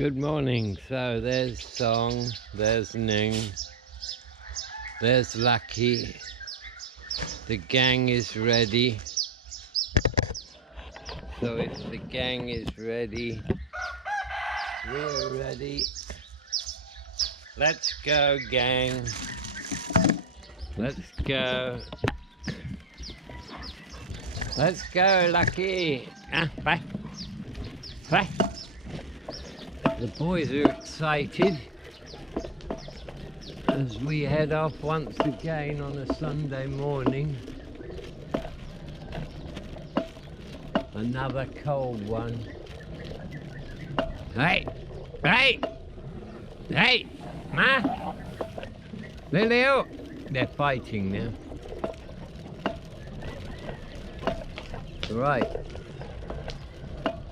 Good morning. So there's Song, there's Ning, there's Lucky. The gang is ready. So if the gang is ready, we're ready. Let's go, gang. Let's go. Let's go, Lucky. Bye. Bye. The boys are excited as we head off once again on a Sunday morning. Another cold one. Hey! Hey! Hey! Ma! Lilio! They're fighting now. Right.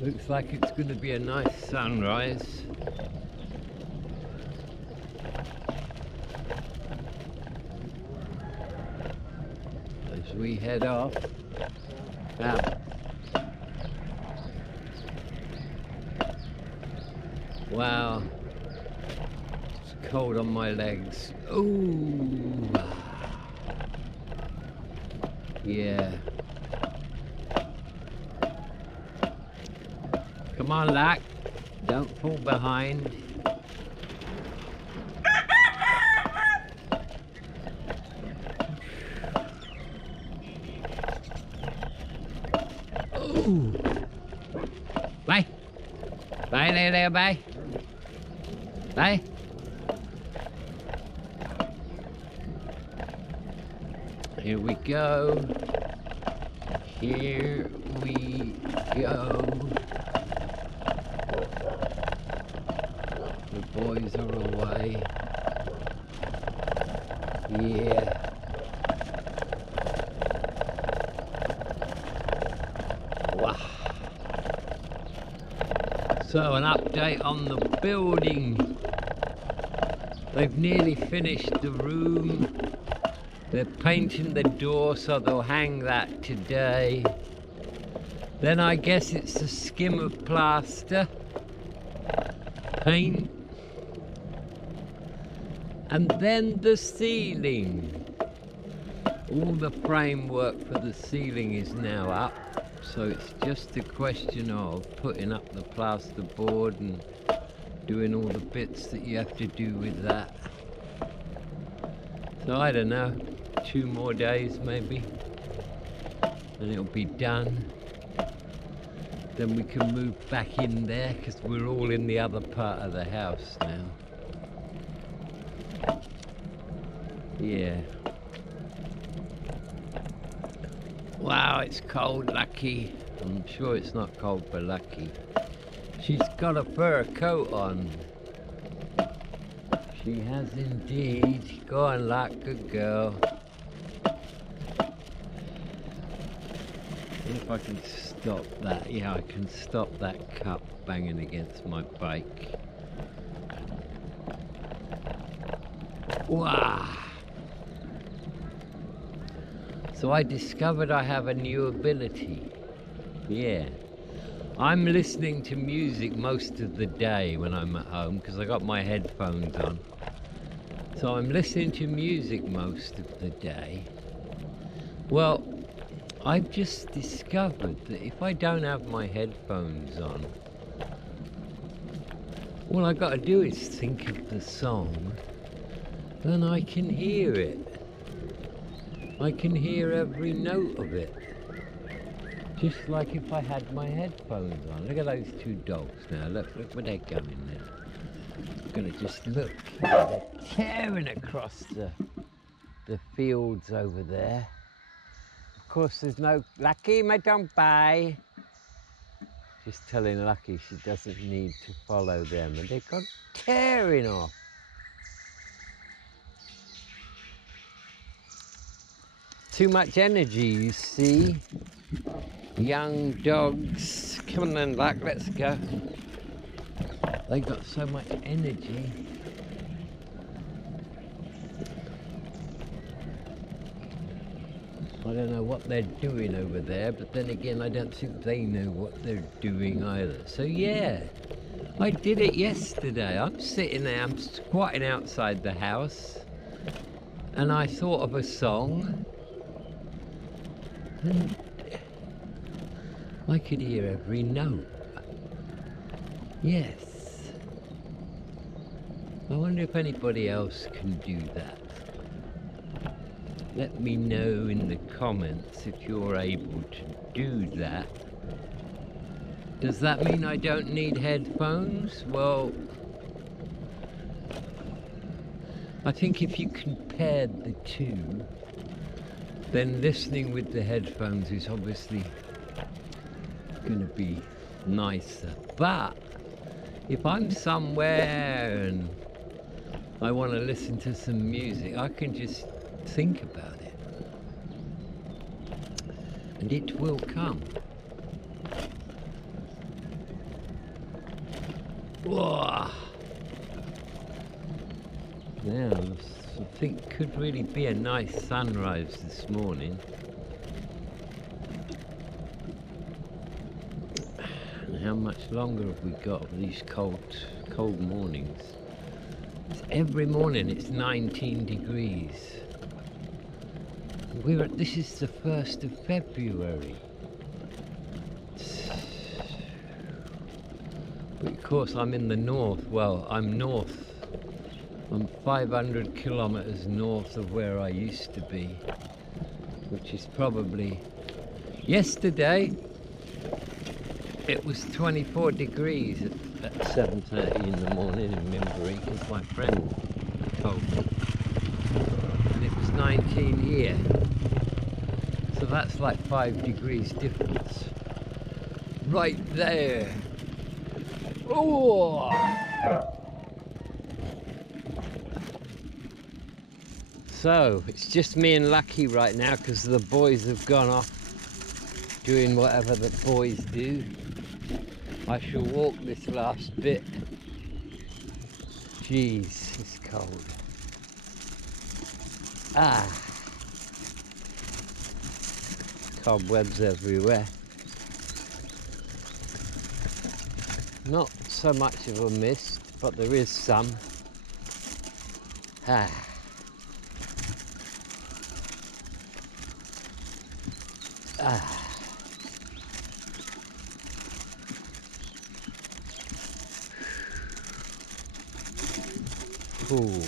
Looks like it's going to be a nice sunrise. As we head off. Now. Wow. It's cold on my legs. Ooh. Yeah. Come on, Lack. Don't fall behind. Ooh. Bye. Bye, Leo, bye. Bye. Here we go. Here we go. The boys are away. Yeah. Wow. So an update on the building. They've nearly finished the room. They're painting the door, so they'll hang that today. Then I guess it's a skim of plaster, paint, and then the ceiling. All the framework for the ceiling is now up, so it's just a question of putting up the plasterboard and doing all the bits that you have to do with that. So I don't know, 2 more days maybe, and it'll be done. Then we can move back in there because we're all in the other part of the house now. Yeah. Wow, it's cold, Lucky. I'm sure it's not cold for Lucky. She's got a fur coat on. She has indeed. Go on, Luck, good girl. If I can stop that, yeah, I can stop that cup banging against my bike. Wow. So I discovered I have a new ability. Yeah. I'm listening to music most of the day when I'm at home because I got my headphones on. So I'm listening to music most of the day. Well, I've just discovered that if I don't have my headphones on, all I got to do is think of the song, then I can hear it. I can hear every note of it. Just like if I had my headphones on. Look at those 2 dogs now. Look where they're going now. I'm gonna just look. They're tearing across the fields over there. Of course, there's no Lucky, my don't bye. Just telling Lucky she doesn't need to follow them, and they've gone tearing off. Too much energy, you see. Young dogs. Come on then, Luck, let's go. They got so much energy. I don't know what they're doing over there, but then again, I don't think they know what they're doing either. So yeah, I did it yesterday. I'm sitting there, I'm squatting outside the house, and I thought of a song, and I could hear every note. Yes. I wonder if anybody else can do that. Let me know in the comments if you're able to do that. Does that mean I don't need headphones? Well, I think if you compared the two, then listening with the headphones is obviously going to be nicer. But if I'm somewhere and I want to listen to some music, I can just think about it. And it will come. Whoa. Now, I think could really be a nice sunrise this morning. And how much longer have we got of these cold mornings? Every morning it's 19 degrees. This is the 1st of February. But of course I'm in the north. Well, I'm north. I'm 500 kilometers north of where I used to be, which is probably... Yesterday it was 24 degrees at 7:30 in the morning in Minbury, as my friend told me. And it was 19 here. So that's like 5 degrees difference. Right there. Oh! So, it's just me and Lucky right now because the boys have gone off doing whatever the boys do. I shall walk this last bit. Jeez, it's cold. Ah! Cobwebs everywhere. Not so much of a mist, but there is some. Ah! Ah. Ooh.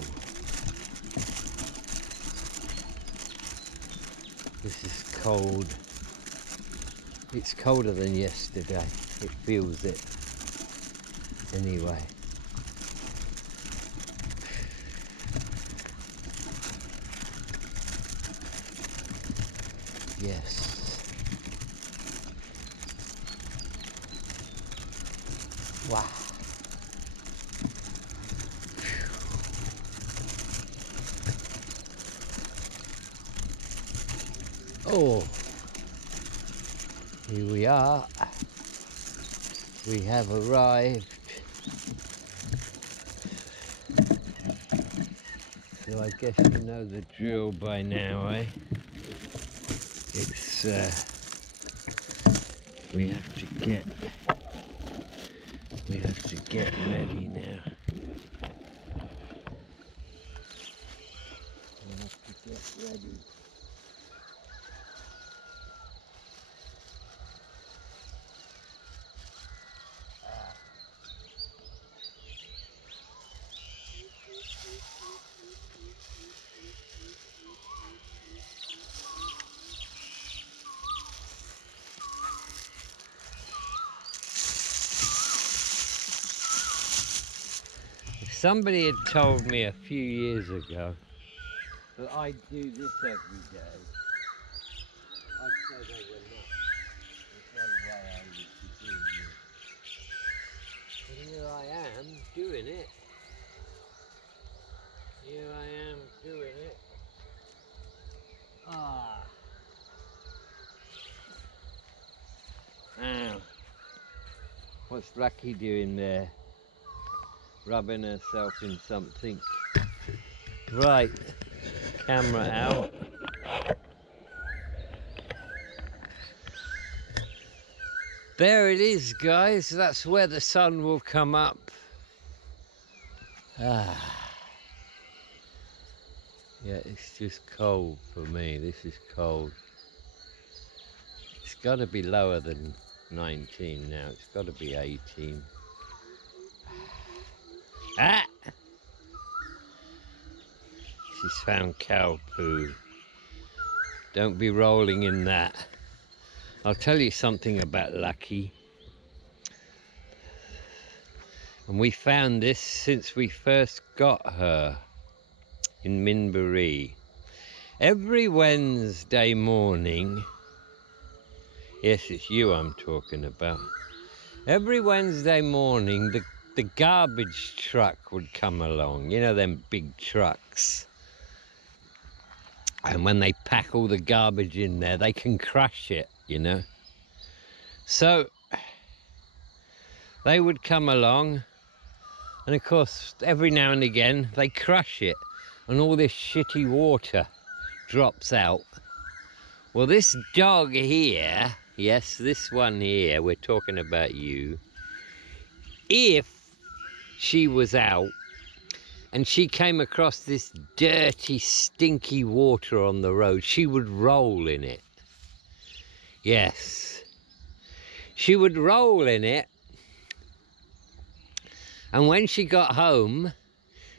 This is cold. It's colder than yesterday. It feels it. Anyway. Yes. Wow. Oh, here we are. We have arrived. So I guess you know the drill by now, eh? It's we have to get ready now. We have to get ready. Somebody had told me a few years ago that I do this every day. I'd say they were not. There's no way I would be doing this. But here I am doing it. Here I am doing it. Ah. Ow. What's Lucky doing there? Rubbing herself in something. Right, camera out. There it is, guys. That's where the sun will come up. Ah. Yeah, it's just cold for me. This is cold. It's got to be lower than 19 now. It's got to be 18. Ah! She's found cow poo. Don't be rolling in that. I'll tell you something about Lucky. And we found this since we first got her in Minbury. Every Wednesday morning, yes, it's you I'm talking about. Every Wednesday morning, the garbage truck would come along. You know, them big trucks. And when they pack all the garbage in there, they can crush it, you know. So they would come along, and of course, every now and again, they crush it, and all this shitty water drops out. Well, this dog here, yes, this one here, we're talking about you, if she was out and she came across this dirty, stinky water on the road, she would roll in it. Yes. She would roll in it, and when she got home,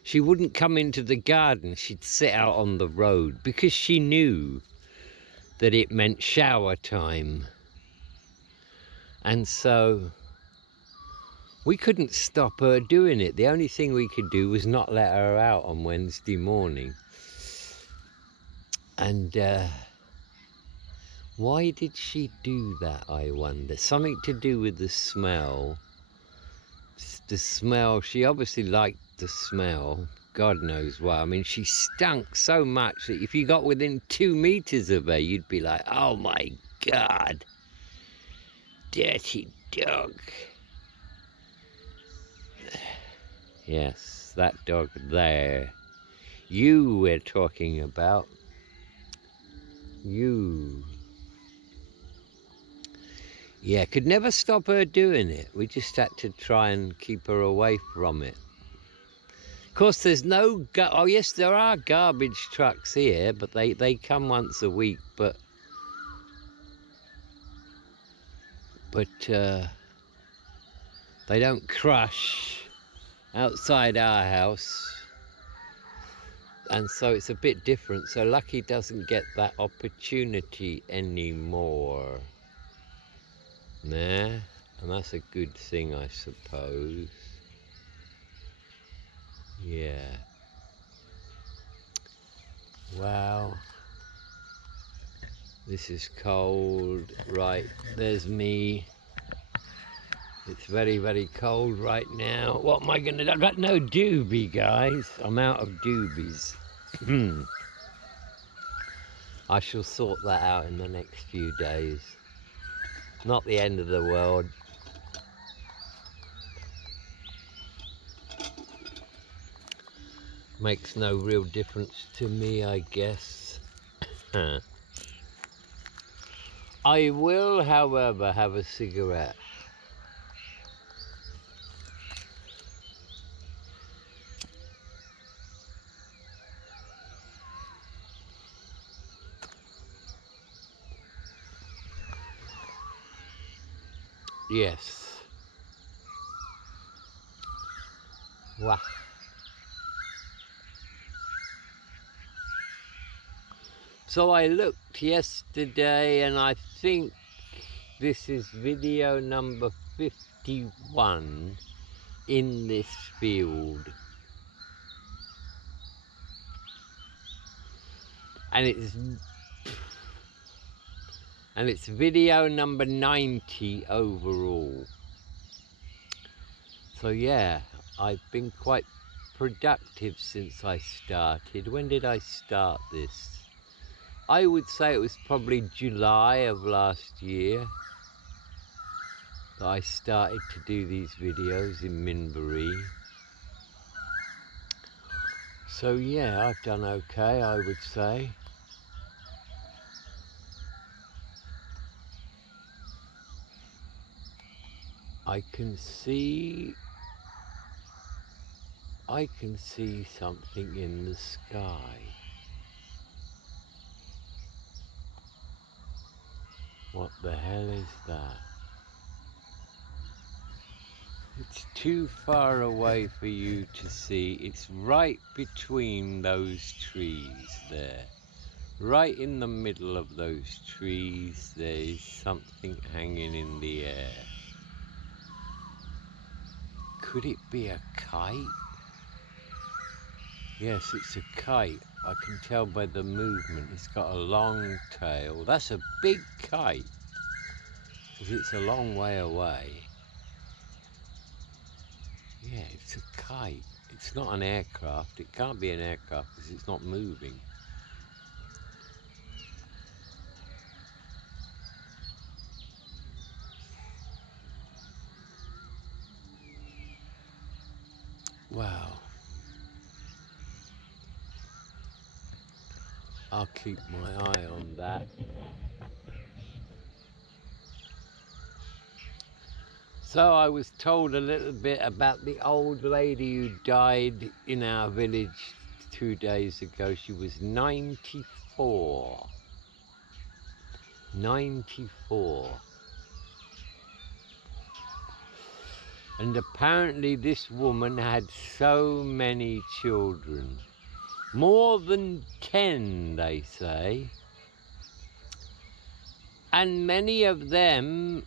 she wouldn't come into the garden. She'd sit out on the road because she knew that it meant shower time. And so we couldn't stop her doing it. The only thing we could do was not let her out on Wednesday morning. And why did she do that, I wonder? Something to do with the smell. The smell, she obviously liked the smell. God knows why. I mean, she stunk so much that if you got within 2 meters of her, you'd be like, oh my God, dirty dog. Yes, that dog there. You we're talking about. You. Yeah, could never stop her doing it. We just had to try and keep her away from it. Of course, there's no... Oh, yes, there are garbage trucks here, but they come once a week, but they don't crush outside our house. And so it's a bit different. So Lucky doesn't get that opportunity anymore. Nah, and that's a good thing, I suppose. Yeah. Wow. This is cold. Right, there's me. It's very, very cold right now. What am I gonna do? I've got no doobie, guys. I'm out of doobies. I shall sort that out in the next few days. Not the end of the world. Makes no real difference to me, I guess. I will, however, have a cigarette. Yes. Wow. So I looked yesterday, and I think this is video number 51 in this field. And it's video number 90 overall. So yeah, I've been quite productive since I started. When did I start this? I would say it was probably July of last year that I started to do these videos in Minbury. So yeah, I've done okay, I would say. I can see something in the sky. What the hell is that? It's too far away for you to see. It's right between those trees there. Right in the middle of those trees, there is something hanging in the air. Could it be a kite? Yes, it's a kite. I can tell by the movement. It's got a long tail. That's a big kite, because it's a long way away. Yeah, it's a kite. It's not an aircraft. It can't be an aircraft because it's not moving. Wow. I'll keep my eye on that. So I was told a little bit about the old lady who died in our village 2 days ago. She was 94. 94. And apparently this woman had so many children. More than 10, they say. And many of them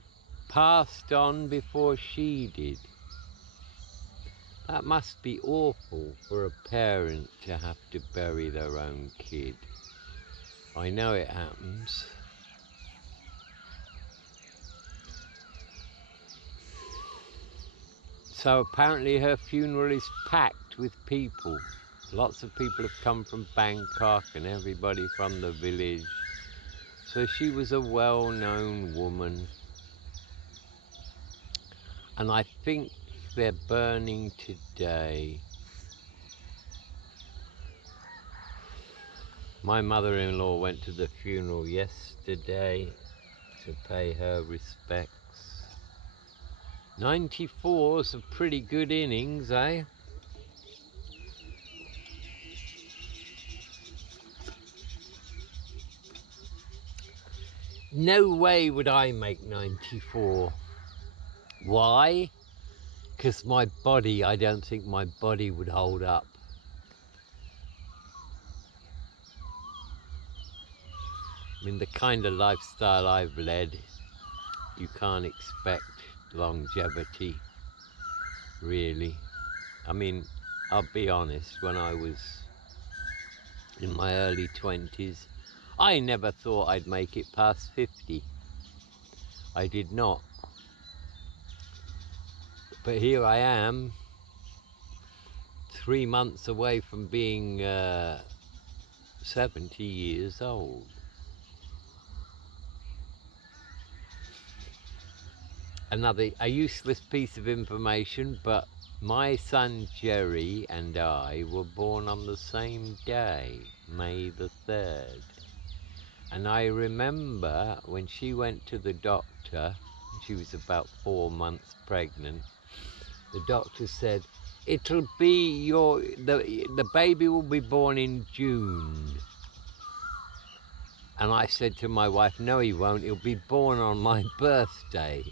passed on before she did. That must be awful for a parent to have to bury their own kid. I know it happens. So apparently her funeral is packed with people. Lots of people have come from Bangkok and everybody from the village. So she was a well-known woman. And I think they're burning today. My mother-in-law went to the funeral yesterday to pay her respects. 94's a pretty good innings, eh? No way would I make 94. Why? Because my body, I don't think my body would hold up. I mean, the kind of lifestyle I've led, you can't expect longevity, really. I mean, I'll be honest, when I was in my early 20s, I never thought I'd make it past 50. I did not. But here I am, 3 months away from being 70 years old. A useless piece of information, but my son Jerry and I were born on the same day, May the 3rd. And I remember when she went to the doctor, she was about 4 months pregnant, the doctor said, it'll be the baby will be born in June. And I said to my wife, no he won't, he'll be born on my birthday.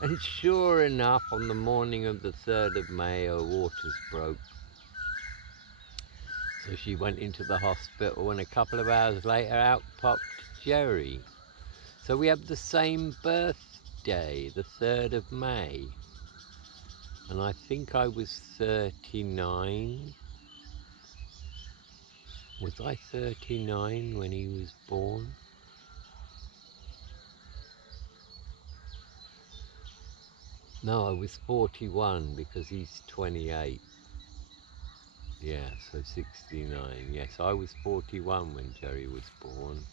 And sure enough, on the morning of the 3rd of May, her waters broke. So she went into the hospital, and a couple of hours later, out popped Jerry. So we have the same birthday, the 3rd of May. And I think I was 39. Was I 39 when he was born? No, I was 41 because he's 28. Yeah, so 69. Yes, I was 41 when Jerry was born.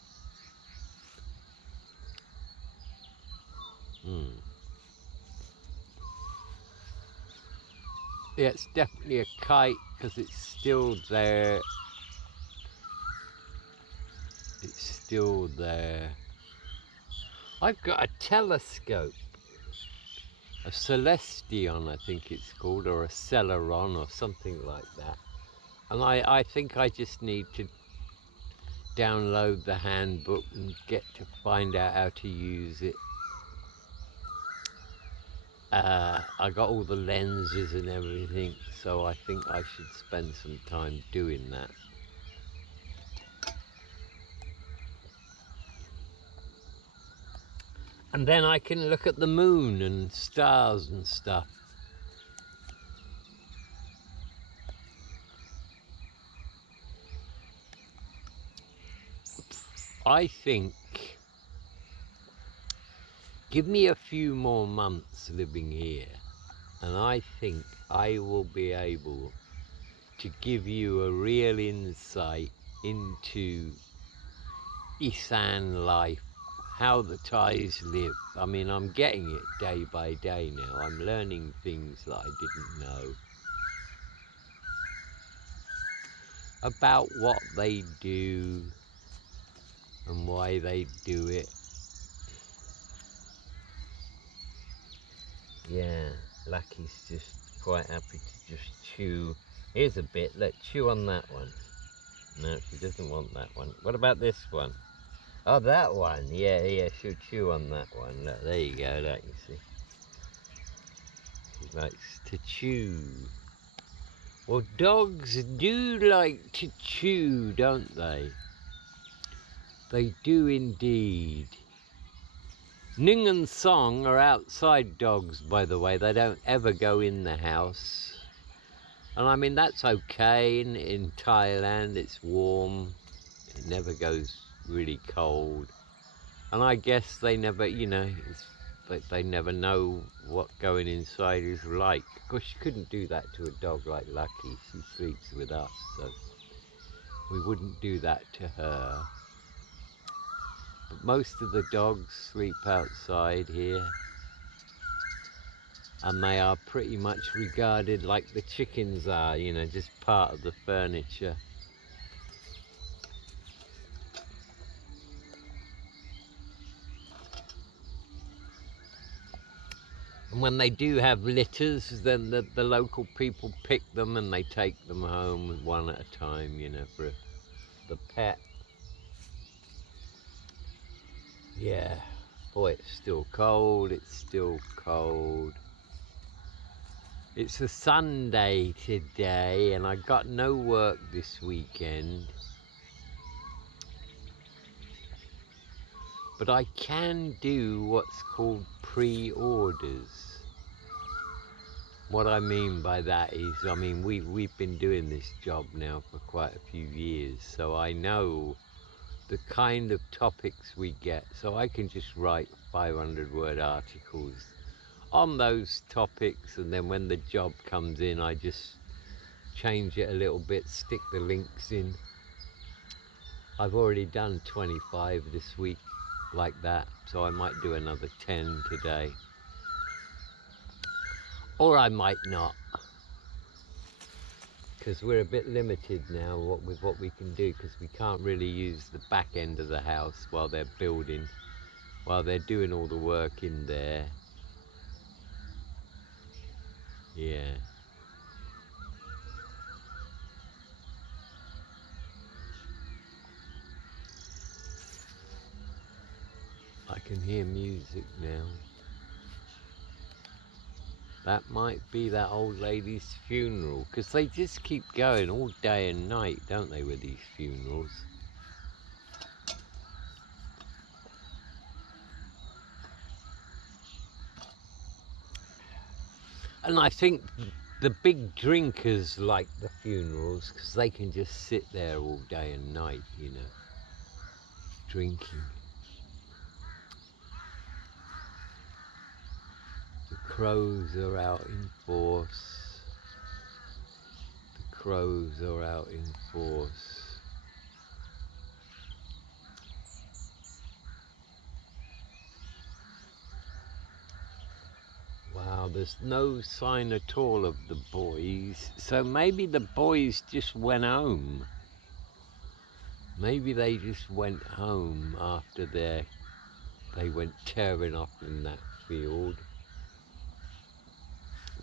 Yeah, it's definitely a kite because it's still there. It's still there. I've got a telescope. a Celestion, I think it's called, or a Celeron, or something like that. And I think I just need to download the handbook and get to find out how to use it. I got all the lenses and everything, so I think I should spend some time doing that. And then I can look at the moon and stars and stuff. I think, give me a few more months living here, and I think I will be able to give you a real insight into Isan life, how the Thais live. I mean, I'm getting it day by day now. I'm learning things that I didn't know about what they do and why they do it. Yeah, Lucky's just quite happy to just chew. Here's a bit, let's chew on that one. No, she doesn't want that one. What about this one? Oh, that one. Yeah, she'll chew on that one. Look, there you go, look, you see. She likes to chew. Well, dogs do like to chew, don't they? They do indeed. Ning and Song are outside dogs, by the way. They don't ever go in the house. And I mean, that's okay. In Thailand, it's warm. It never goes really cold. And I guess they never, you know, they never know what going inside is like. Of course, you couldn't do that to a dog like Lucky. She sleeps with us, so we wouldn't do that to her. But most of the dogs sleep outside here. And they are pretty much regarded like the chickens are, you know, just part of the furniture. And when they do have litters, then the local people pick them and they take them home one at a time, you know, for the pet. Yeah, boy, it's still cold, it's still cold. It's a Sunday today and I got no work this weekend. But I can do what's called pre-orders. What I mean by that is, I mean, we've been doing this job now for quite a few years, so I know the kind of topics we get. So I can just write 500-word articles on those topics, and then when the job comes in, I just change it a little bit, stick the links in. I've already done 25 this week like that, so I might do another 10 today. Or I might not, because we're a bit limited now with what we can do, because we can't really use the back end of the house while they're building, while they're doing all the work in there. Yeah. I can hear music now. That might be that old lady's funeral, because they just keep going all day and night, don't they, with these funerals? And I think the big drinkers like the funerals, because they can just sit there all day and night, you know, drinking. The crows are out in force. The crows are out in force. Wow, there's no sign at all of the boys. So maybe the boys just went home. Maybe they just went home after they went tearing off in that field.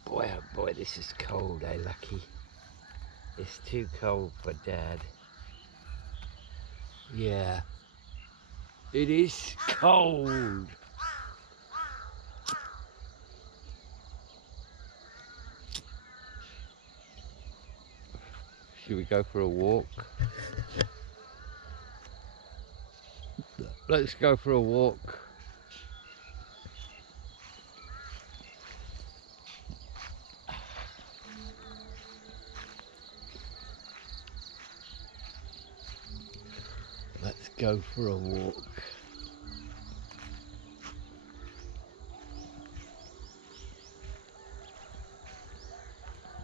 oh boy, this is cold, eh, Lucky? It's too cold for Dad. Yeah, it is cold. Should we go for a walk? Let's go for a walk. Let's go for a walk.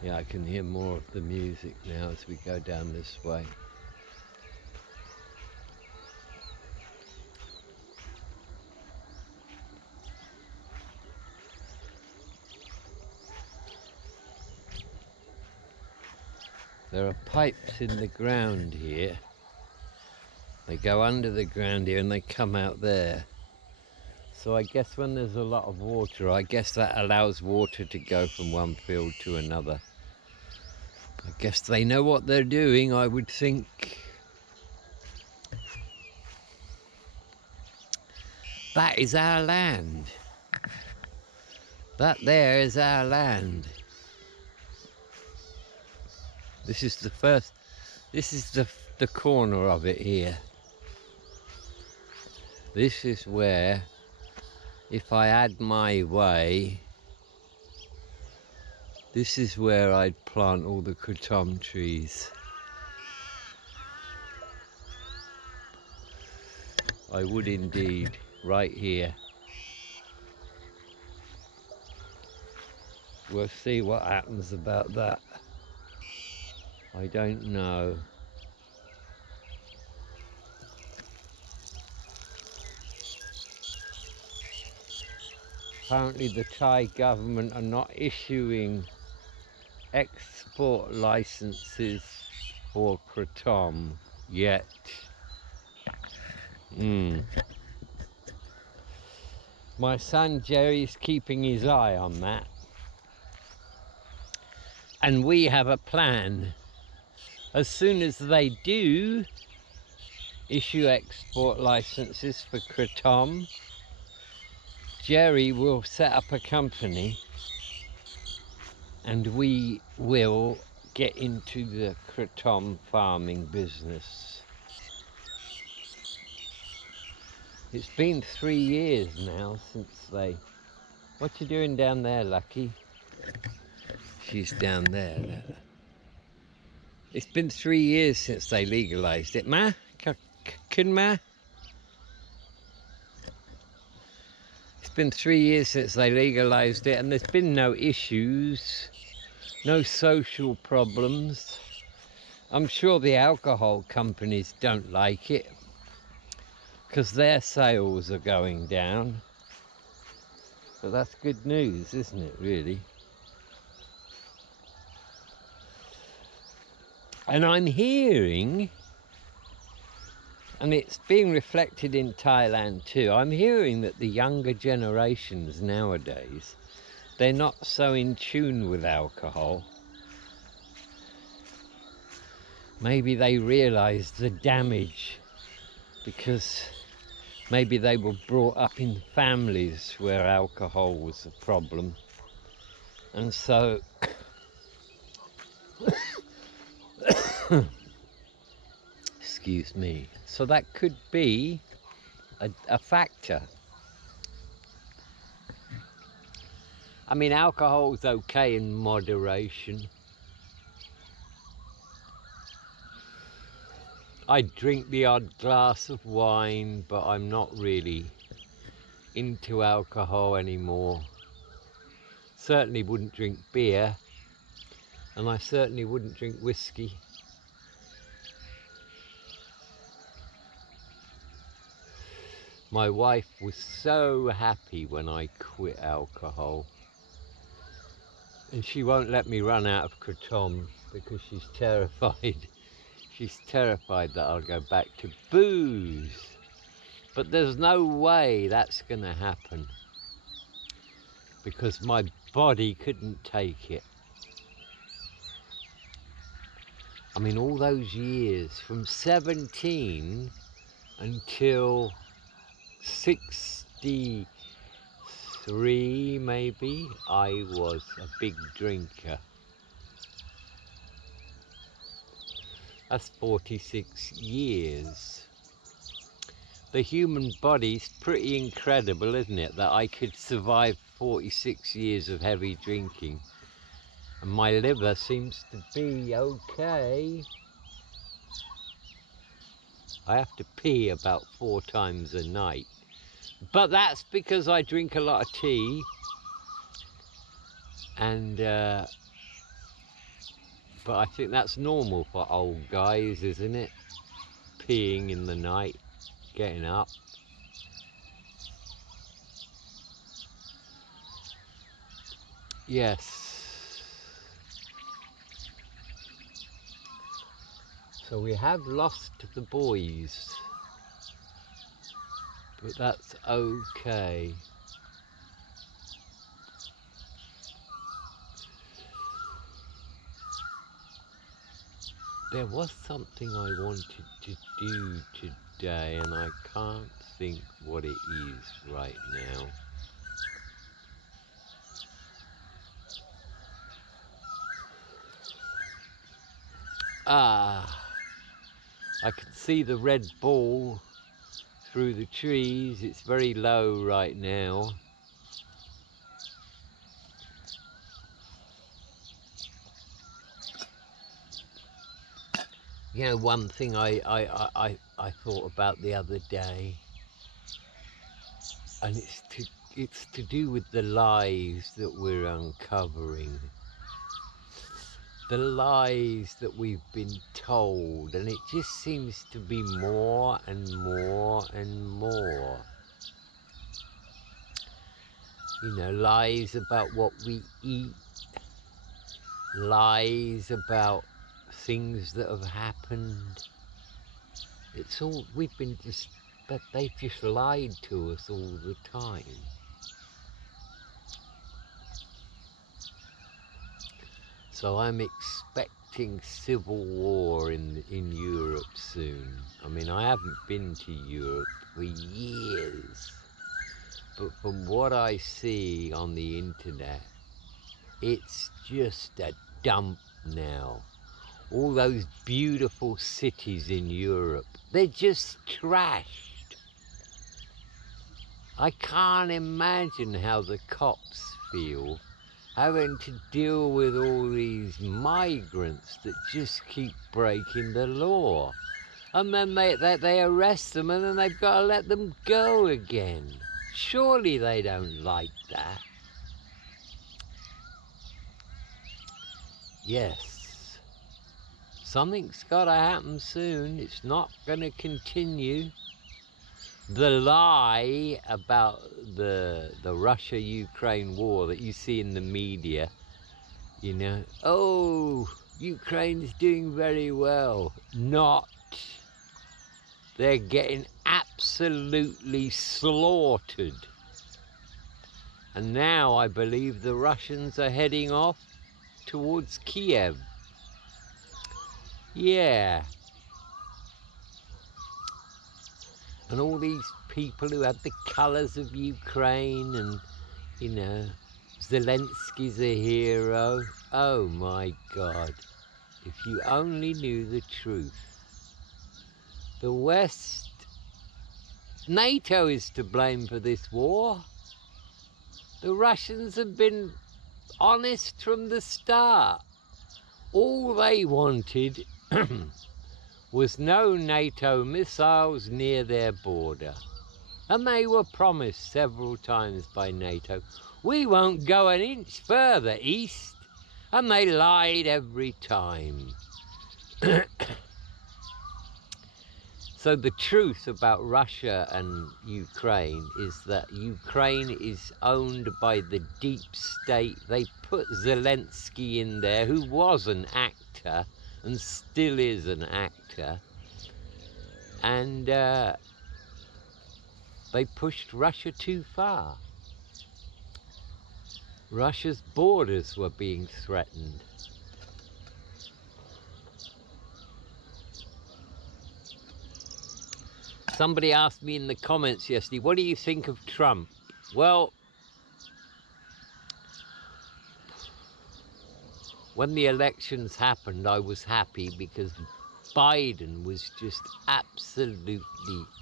Yeah, I can hear more of the music now as we go down this way. There are pipes in the ground here. They go under the ground here and they come out there. So I guess when there's a lot of water, I guess that allows water to go from one field to another. I guess they know what they're doing, I would think. That is our land. That there is our land. This is the corner of it here. This is where, if I had my way, this is where I'd plant all the kratom trees. I would indeed, right here. We'll see what happens about that. I don't know. Apparently the Thai government are not issuing export licenses for kratom yet. My son Jerry's keeping his eye on that. And we have a plan. As soon as they do issue export licenses for kratom, Jerry will set up a company and we will get into the kratom farming business. It's been 3 years now since they... What you doing down there, Lucky? She's down there. It's been 3 years since they legalised it. Ma? Kun ma? It's been 3 years since they legalised it and there's been no issues, no social problems. I'm sure the alcohol companies don't like it because their sales are going down. But that's good news, isn't it, really? And I'm hearing, and it's being reflected in Thailand too, I'm hearing that the younger generations nowadays, they're not so in tune with alcohol. Maybe they realise the damage because maybe they were brought up in families where alcohol was a problem. And so excuse me, so that could be a factor. I mean, alcohol's okay in moderation. I drink the odd glass of wine, but I'm not really into alcohol anymore. Certainly wouldn't drink beer, and I certainly wouldn't drink whiskey. My wife was so happy when I quit alcohol, and she won't let me run out of kratom because she's terrified. She's terrified that I'll go back to booze. But there's no way that's going to happen. because my body couldn't take it. I mean, all those years, from 17 until 63 maybe, I was a big drinker. That's 46 years. The human body's pretty incredible, isn't it? That I could survive 46 years of heavy drinking. And my liver seems to be okay. I have to pee about 4 times a night. But that's because I drink a lot of tea. And, but I think that's normal for old guys, isn't it? Peeing in the night, getting up. Yes. So we have lost the boys, but that's okay. There was something I wanted to do today and I can't think what it is right now. I can see the red ball through the trees. It's very low right now. You know, one thing I thought about the other day, and it's to do with the lies that we're uncovering. The lies that we've been told, and it just seems to be more and more and more. You know, lies about what we eat, lies about things that have happened. It's all, we've been just, but they've just lied to us all the time. So I'm expecting civil war in Europe soon. I mean, I haven't been to Europe for years, but from what I see on the internet, it's just a dump now. All those beautiful cities in Europe, they're just trashed. I can't imagine how the cops feel having to deal with all these migrants that just keep breaking the law. And then they arrest them and then they've got to let them go again. Surely they don't like that. Yes. Something's got to happen soon. It's not going to continue. The lie about the Russia-Ukraine war that you see in the media, you know, oh, Ukraine's doing very well. Not. They're getting absolutely slaughtered. And now I believe the Russians are heading off towards Kiev. Yeah. And all these people who have the colours of Ukraine and, you know, Zelensky's a hero. Oh my God. If you only knew the truth. The West, NATO is to blame for this war. The Russians have been honest from the start. All they wanted was no NATO missiles near their border. And they were promised several times by NATO, we won't go an inch further east. And they lied every time. So the truth about Russia and Ukraine is that Ukraine is owned by the deep state. They put Zelensky in there, who was an actor and still is an actor. And they pushed Russia too far. Russia's borders were being threatened. Somebody asked me in the comments yesterday, what do you think of Trump? Well, when the elections happened, I was happy because Biden was just absolutely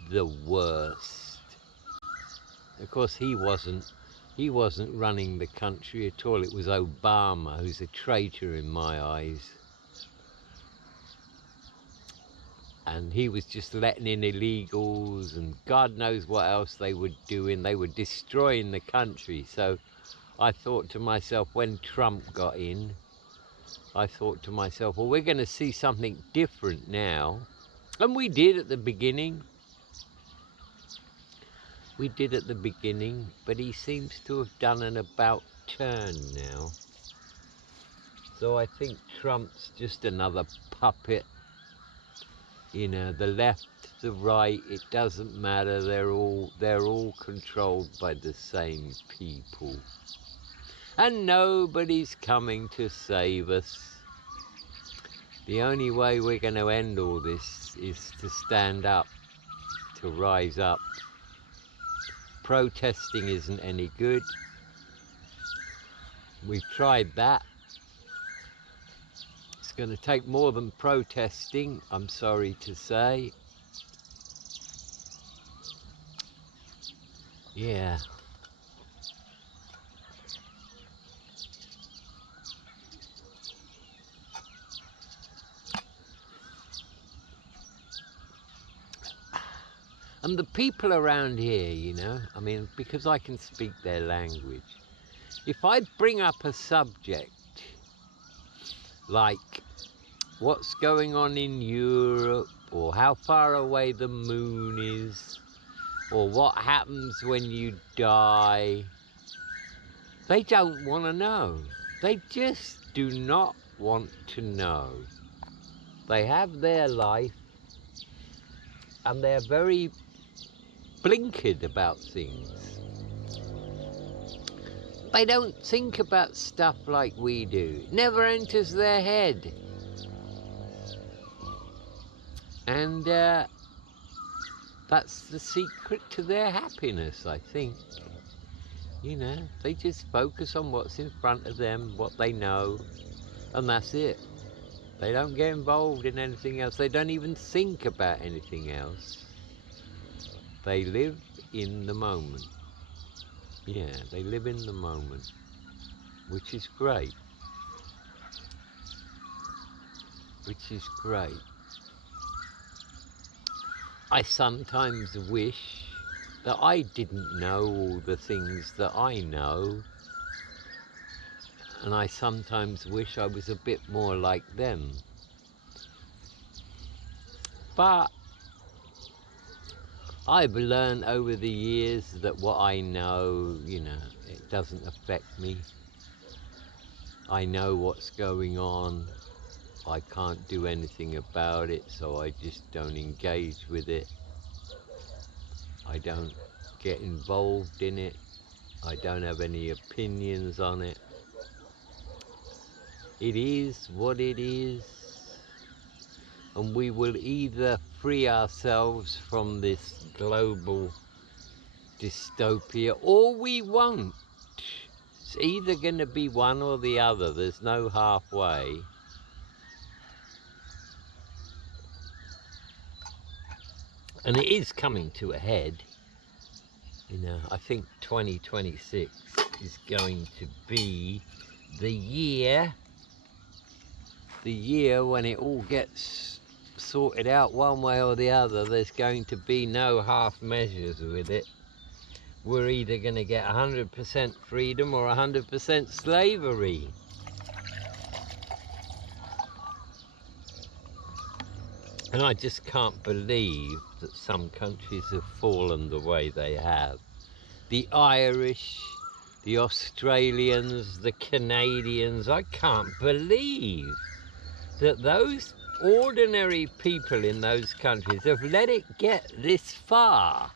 the worst. Of course, he wasn't running the country at all. It was Obama, who's a traitor in my eyes. And he was just letting in illegals and God knows what else they were doing. They were destroying the country. So I thought to myself, when Trump got in, I thought to myself, well, we're going to see something different now. And we did at the beginning. We did at the beginning, but he seems to have done an about turn now. So I think Trump's just another puppet. You know, the left, the right, it doesn't matter. They're all controlled by the same people. And nobody's coming to save us. The only way we're going to end all this is to stand up, to rise up. Protesting isn't any good. We've tried that. It's going to take more than protesting, I'm sorry to say. Yeah. And the people around here, you know, I mean, because I can speak their language, if I bring up a subject like what's going on in Europe, or how far away the moon is, or what happens when you die, they don't want to know. They just do not want to know. They have their life, and they're very blinkered about things. They don't think about stuff like we do. It never enters their head. And that's the secret to their happiness, I think. You know, they just focus on what's in front of them, what they know, and that's it. They don't get involved in anything else. They don't even think about anything else. They live in the moment. Yeah, they live in the moment, which is great. Which is great. I sometimes wish that I didn't know all the things that I know, and I sometimes wish I was a bit more like them. But I've learned over the years that what I know, you know, it doesn't affect me. I know what's going on. I can't do anything about it, so I just don't engage with it. I don't get involved in it. I don't have any opinions on it. It is what it is. And we will either free ourselves from this global dystopia, or we won't. It's either going to be one or the other. There's no halfway. And it is coming to a head. You know, I think 2026 is going to be the year when it all gets sorted out one way or the other. There's going to be no half measures with it. We're either going to get 100% freedom or 100% slavery. And I just can't believe that some countries have fallen the way they have. The Irish, the Australians, the Canadians, I can't believe that those ordinary people in those countries have let it get this far.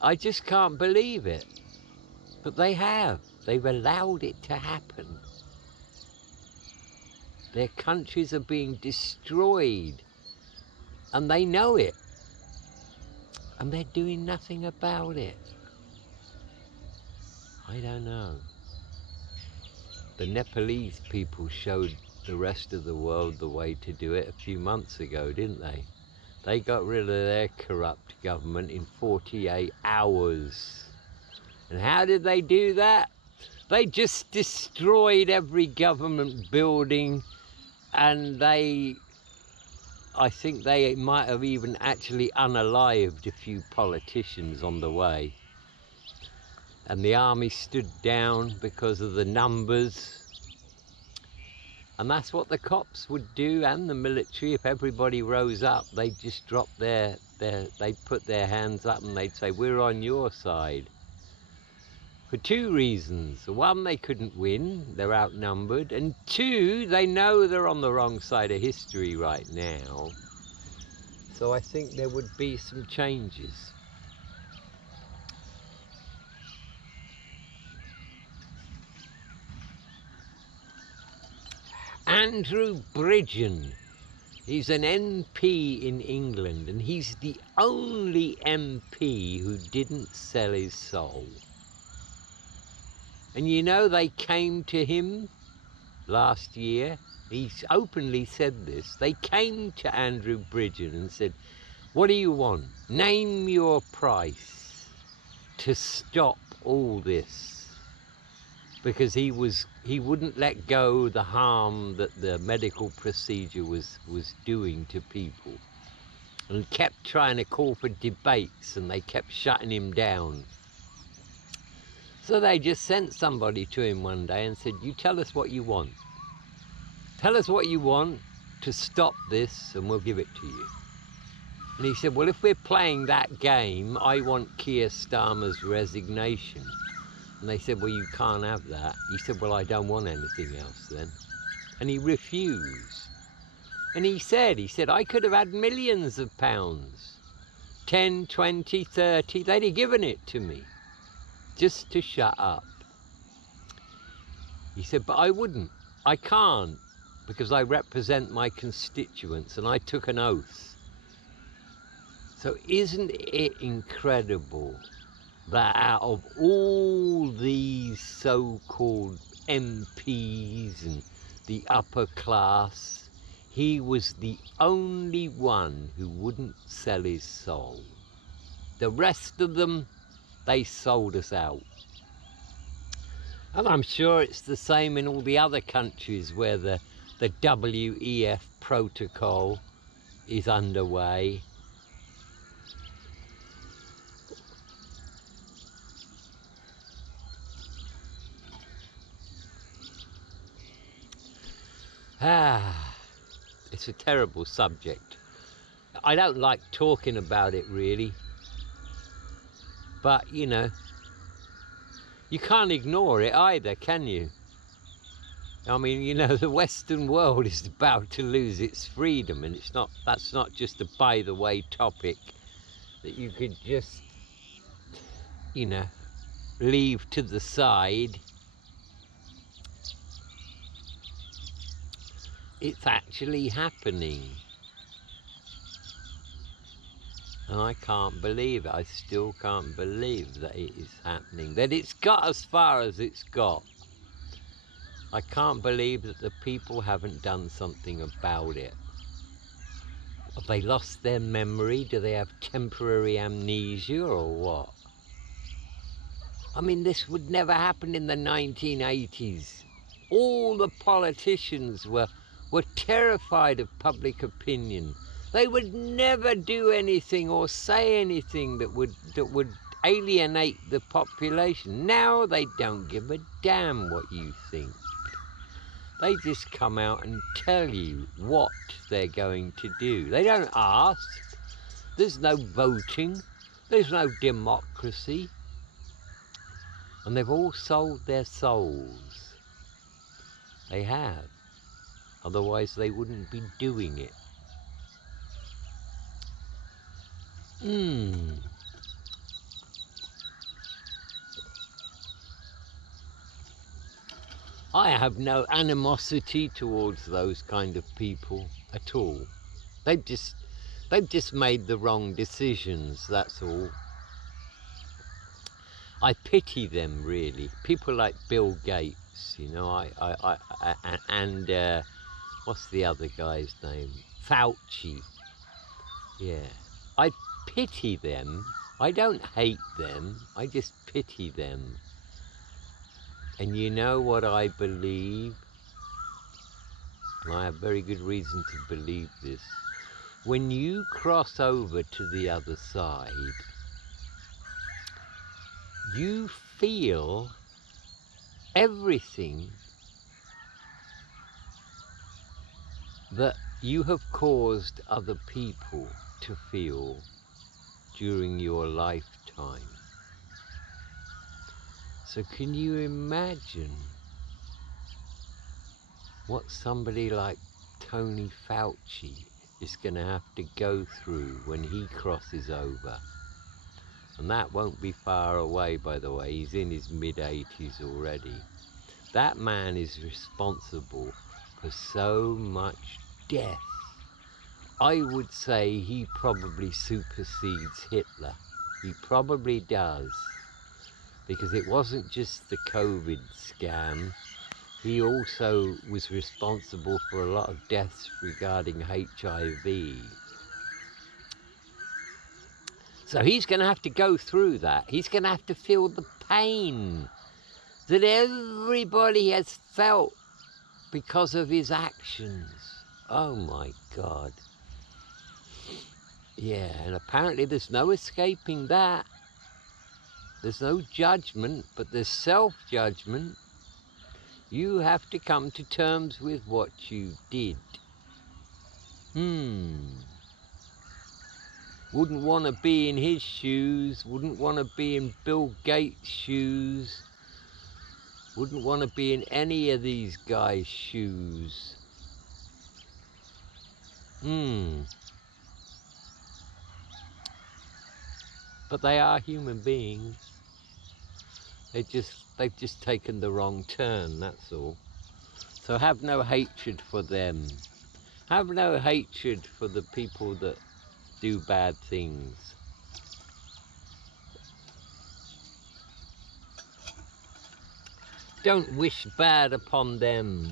I just can't believe it. But they have. They've allowed it to happen. Their countries are being destroyed, and they know it. And they're doing nothing about it. I don't know. The Nepalese people showed the rest of the world the way to do it a few months ago, didn't they? They got rid of their corrupt government in 48 hours. And how did they do that? They just destroyed every government building, and I think they might have even actually unalived a few politicians on the way. And the army stood down because of the numbers. And that's what the cops would do, and the military. If everybody rose up, they'd just drop they'd put their hands up and they'd say, we're on your side. For two reasons. One, they couldn't win, they're outnumbered. And two, they know they're on the wrong side of history right now. So I think there would be some changes. Andrew Bridgen. He's an MP in England, and he's the only MP who didn't sell his soul. And you know, they came to him last year. He's openly said this. They came to Andrew Bridgen and said, what do you want? Name your price to stop all this. Because he wouldn't let go the harm that the medical procedure was doing to people, and kept trying to call for debates, and they kept shutting him down. So they just sent somebody to him one day and said, you tell us what you want. Tell us what you want to stop this, and we'll give it to you. And he said, well, if we're playing that game, I want Keir Starmer's resignation. And they said, well, you can't have that. He said, well, I don't want anything else then. And he refused. And he said, I could have had millions of pounds. 10, 20, 30, they'd have given it to me. Just to shut up. He said, but I wouldn't. I can't. Because I represent my constituents and I took an oath. So isn't it incredible that out of all these so-called MPs and the upper class, he was the only one who wouldn't sell his soul. The rest of them, they sold us out. And I'm sure it's the same in all the other countries where the WEF protocol is underway. It's a terrible subject. I don't like talking about it really, but you know, you can't ignore it either, can you? I mean, you know, the Western world is about to lose its freedom, and that's not just a by the way topic that you could just, you know, leave to the side. It's actually happening. And I can't believe it. I still can't believe that it is happening. That it's got as far as it's got. I can't believe that the people haven't done something about it. Have they lost their memory? Do they have temporary amnesia or what? I mean, this would never happen in the 1980s. All the politicians were terrified of public opinion. They would never do anything or say anything that would alienate the population. Now they don't give a damn what you think. They just come out and tell you what they're going to do. They don't ask. There's no voting. There's no democracy. And they've all sold their souls. They have. Otherwise they wouldn't be doing it. I have no animosity towards those kind of people at all. They've just made the wrong decisions, that's all. I pity them, really. People like Bill Gates, you know, and what's the other guy's name? Fauci. Yeah. I pity them. I don't hate them. I just pity them. And you know what I believe? And I have very good reason to believe this. When you cross over to the other side, you feel everything that you have caused other people to feel during your lifetime. So can you imagine what somebody like Tony Fauci is going to have to go through when he crosses over? And that won't be far away, by the way. He's in his mid-80s already. That man is responsible for so much death. I would say he probably supersedes Hitler. He probably does. Because it wasn't just the COVID scam. He also was responsible for a lot of deaths regarding HIV. So he's going to have to go through that. He's going to have to feel the pain that everybody has felt because of his actions. Oh my God. Yeah, and apparently there's no escaping that. There's no judgment, but there's self-judgment. You have to come to terms with what you did. Wouldn't want to be in his shoes, wouldn't want to be in Bill Gates' shoes, wouldn't want to be in any of these guys' shoes. But they are human beings. They've just taken the wrong turn, that's all. So have no hatred for them. Have no hatred for the people that do bad things. Don't wish bad upon them.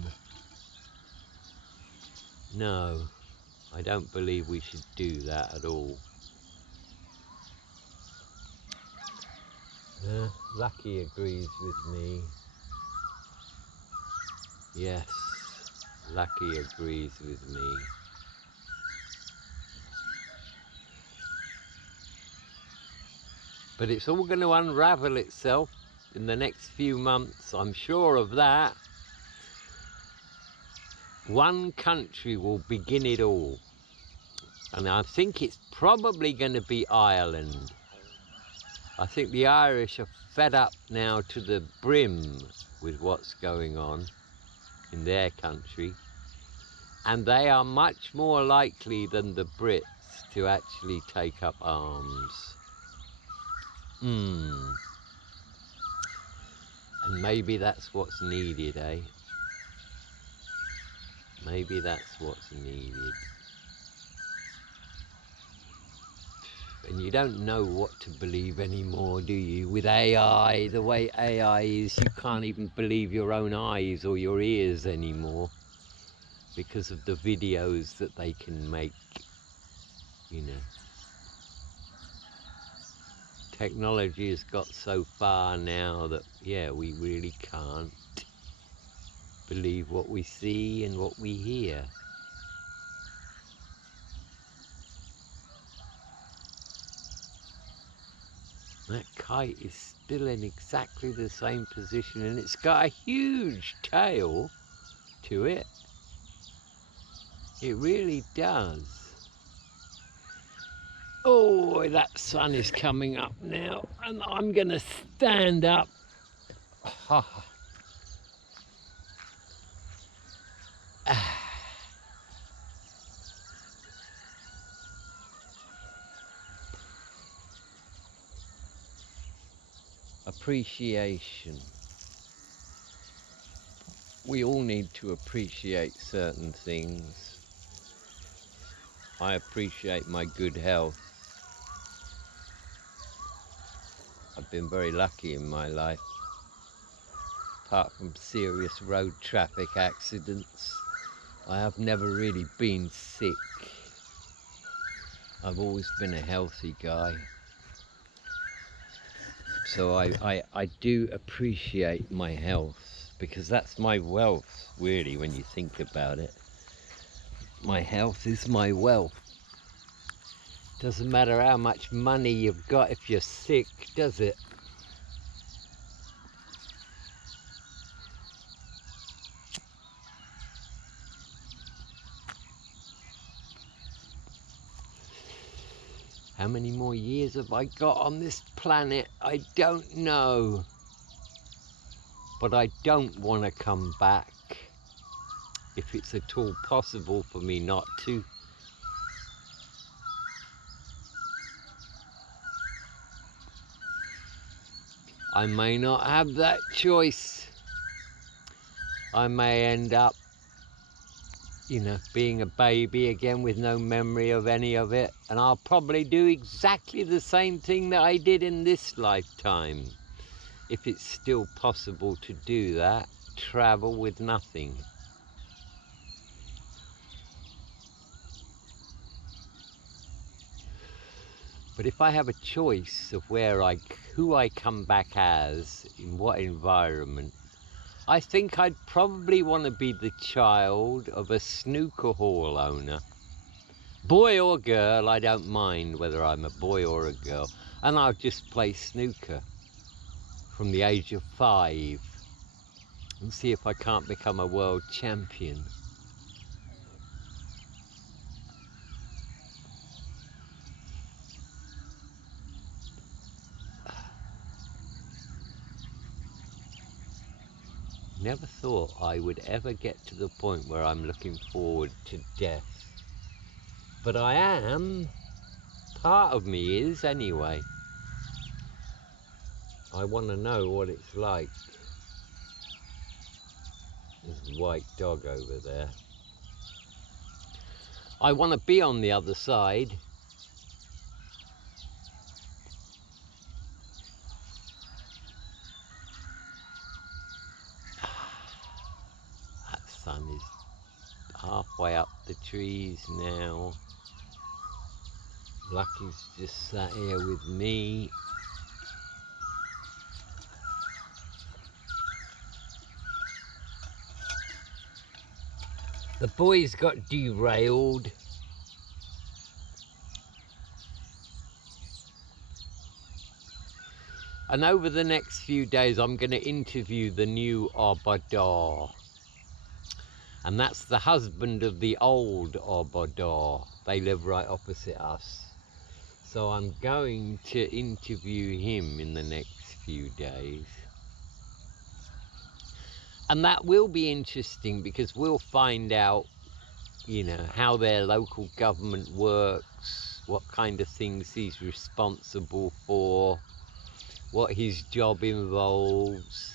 No, I don't believe we should do that at all. Lucky agrees with me. Yes, Lucky agrees with me. But it's all going to unravel itself in the next few months, I'm sure of that. One country will begin it all. And I think it's probably going to be Ireland. I think the Irish are fed up now to the brim with what's going on in their country. And they are much more likely than the Brits to actually take up arms. And maybe that's what's needed, eh? Maybe that's what's needed. And you don't know what to believe anymore, do you? With AI, the way AI is, you can't even believe your own eyes or your ears anymore because of the videos that they can make, you know. Technology has got so far now that, yeah, we really can't believe what we see and what we hear. That kite is still in exactly the same position, and it's got a huge tail to it. It really does. Oh, that sun is coming up now, and I'm going to stand up. Appreciation. we all need to appreciate certain things. I appreciate my good health. I've been very lucky in my life. Apart from serious road traffic accidents, I have never really been sick. I've always been a healthy guy. So I do appreciate my health, because that's my wealth, really, when you think about it. My health is my wealth. Doesn't matter how much money you've got if you're sick, does it? How many more years have I got on this planet? I don't know. But I don't want to come back, if it's at all possible for me not to. I may not have that choice. I may end up, you know, being a baby again with no memory of any of it, and I'll probably do exactly the same thing that I did in this lifetime. If it's still possible to do that, travel with nothing. But if I have a choice of who I come back as, in what environment, I think I'd probably want to be the child of a snooker hall owner. Boy or girl, I don't mind whether I'm a boy or a girl. And I'll just play snooker from the age of 5 and see if I can't become a world champion. Never thought I would ever get to the point where I'm looking forward to death. But I am. Part of me is, anyway. I want to know what it's like. There's a white dog over there. I want to be on the other side. That sun is halfway up the trees now. Lucky's just sat here with me. The boys got derailed. And over the next few days, I'm going to interview the new Obador. And that's the husband of the old Obador. They live right opposite us. So I'm going to interview him in the next few days. And that will be interesting, because we'll find out, you know, how their local government works, what kind of things he's responsible for, what his job involves.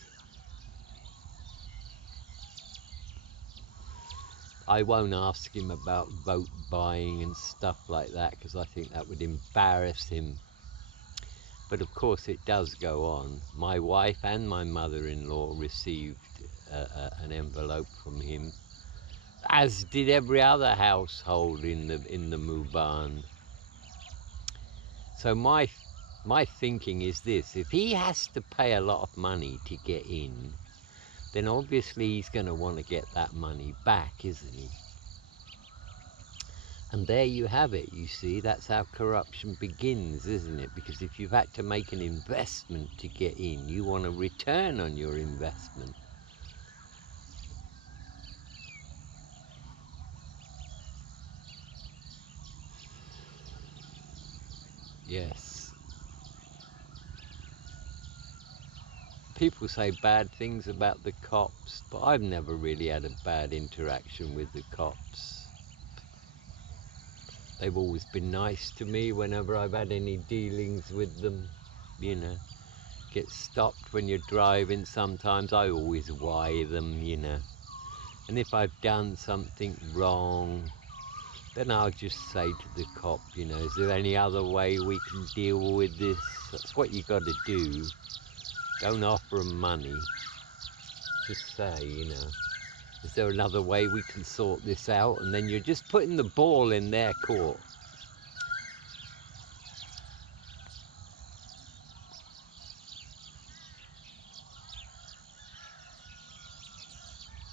I won't ask him about vote buying and stuff like that, because I think that would embarrass him. But of course it does go on. My wife and my mother-in-law received an envelope from him, as did every other household in the Muban. So my thinking is this: if he has to pay a lot of money to get in, then obviously he's going to want to get that money back, isn't he? And there you have it, you see, that's how corruption begins, isn't it? Because if you've had to make an investment to get in, you want a return on your investment. Yes. People say bad things about the cops, but I've never really had a bad interaction with the cops. They've always been nice to me whenever I've had any dealings with them, you know. Get stopped when you're driving sometimes, I always wire them, you know. And if I've done something wrong, then I'll just say to the cop, you know, is there any other way we can deal with this? That's what you got to do. Don't offer them money. Just say, you know, is there another way we can sort this out? And then you're just putting the ball in their court.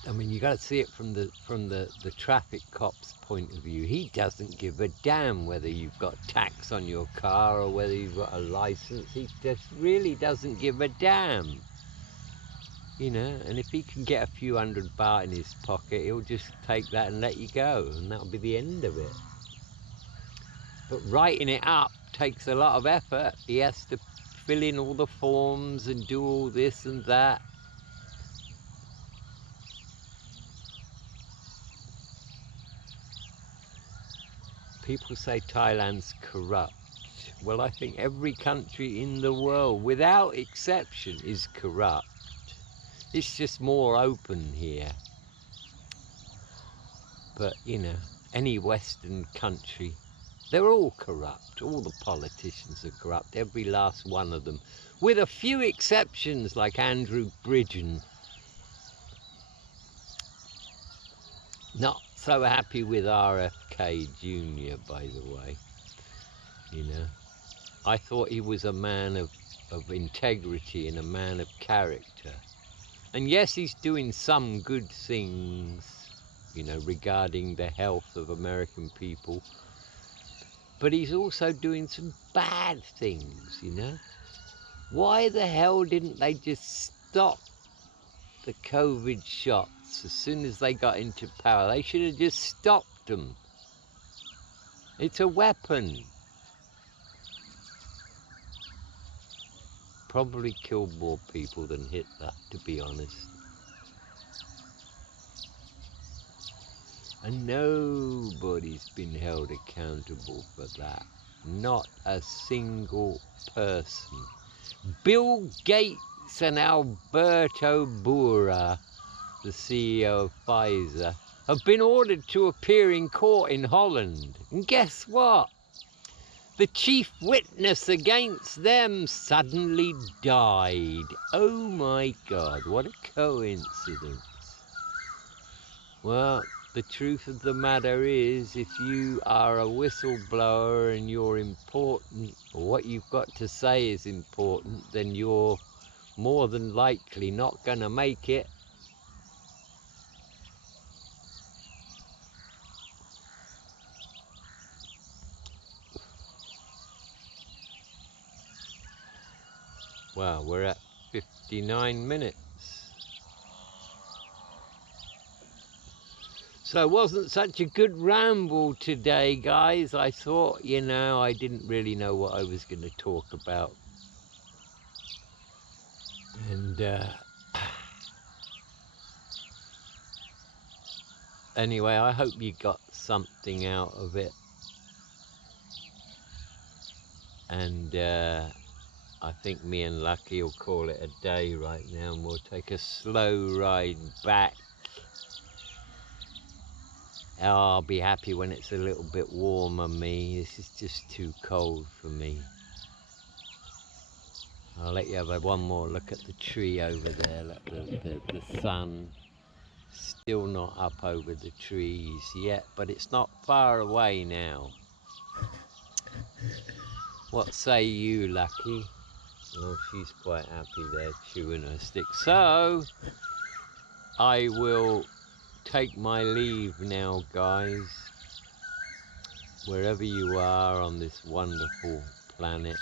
I mean, you got to see it from the traffic cop's point of view. He doesn't give a damn whether you've got tax on your car or whether you've got a license. He just really doesn't give a damn. You know, and if he can get a few $100 in his pocket, he'll just take that and let you go, and that'll be the end of it. But writing it up takes a lot of effort. He has to fill in all the forms and do all this and that. People say Thailand's corrupt. Well, I think every country in the world, without exception, is corrupt. It's just more open here. But, you know, any Western country, they're all corrupt. All the politicians are corrupt, every last one of them. With a few exceptions like Andrew Bridgen. Not so happy with RFK Jr., by the way. You know, I thought he was a man of integrity and a man of character. And yes, he's doing some good things, you know, regarding the health of American people. But he's also doing some bad things, you know. Why the hell didn't they just stop the COVID shots as soon as they got into power? They should have just stopped them. It's a weapon. Probably killed more people than Hitler, to be honest. And nobody's been held accountable for that. Not a single person. Bill Gates and Alberto Boura, the CEO of Pfizer, have been ordered to appear in court in Holland. And guess what? The chief witness against them suddenly died. Oh my God, what a coincidence. Well, the truth of the matter is, if you are a whistleblower and you're important, or what you've got to say is important, then you're more than likely not going to make it. Wow, we're at 59 minutes. So it wasn't such a good ramble today, guys. I thought, you know, I didn't really know what I was going to talk about. And anyway, I hope you got something out of it. And I think me and Lucky will call it a day right now, and we'll take a slow ride back. Oh, I'll be happy when it's a little bit warmer, me. This is just too cold for me. I'll let you have one more look at the tree over there. Look, the sun still not up over the trees yet, but it's not far away now. What say you, Lucky? Oh, she's quite happy there, chewing her stick. So, I will take my leave now, guys. Wherever you are on this wonderful planet,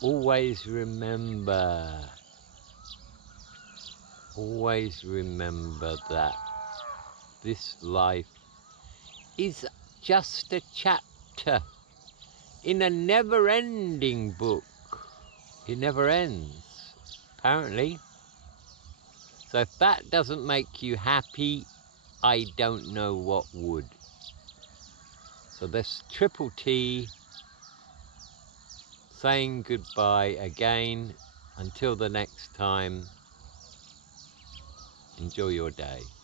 always remember that this life is just a chapter in a never-ending book. It never ends, apparently. So if that doesn't make you happy, I don't know what would. So this Triple T saying goodbye again. Until the next time, Enjoy your day.